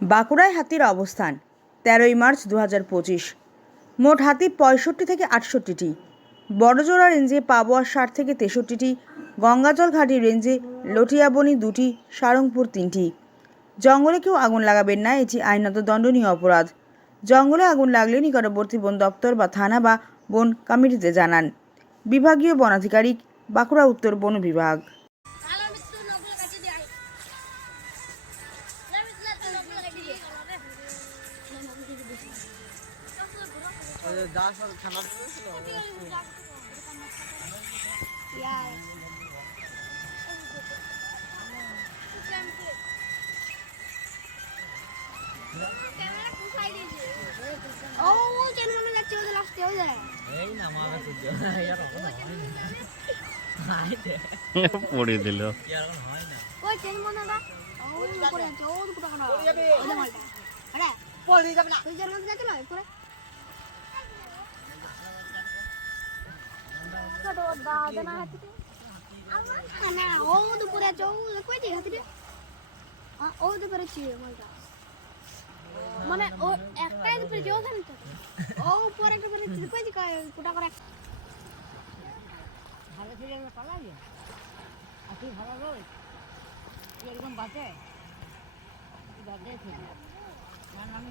বাঁকুড়ায় হাতির অবস্থান, তেরোই মার্চ দু হাজার পঁচিশ। মোট হাতি পঁয়ষট্টি থেকে আটষট্টিটি। বড়জোড়া রেঞ্জে পাবোয়া ষাট থেকে তেষট্টিটি। গঙ্গাজল ঘাটি রেঞ্জে লটিয়াবনি দুটি, সারংপুর তিনটি। জঙ্গলে কেউ আগুন লাগাবেন না, এটি আইনত দণ্ডনীয় অপরাধ। জঙ্গলে আগুন লাগলে নিকটবর্তী বন দপ্তর বা থানা বা বন কমিটিতে জানান। বিভাগীয় বনাধিকারিক বাঁকুড়া উত্তর বন বিভাগ। তো পড়ে দিল মনে ও যে ওখানে তো ও উপরে একটা করে কই যে কোটা করে ভালো ছিল পালাবি আর তুই ভালো রোজ তুই একদম বাঁচে বাঁচে ছিল। কারণ আমি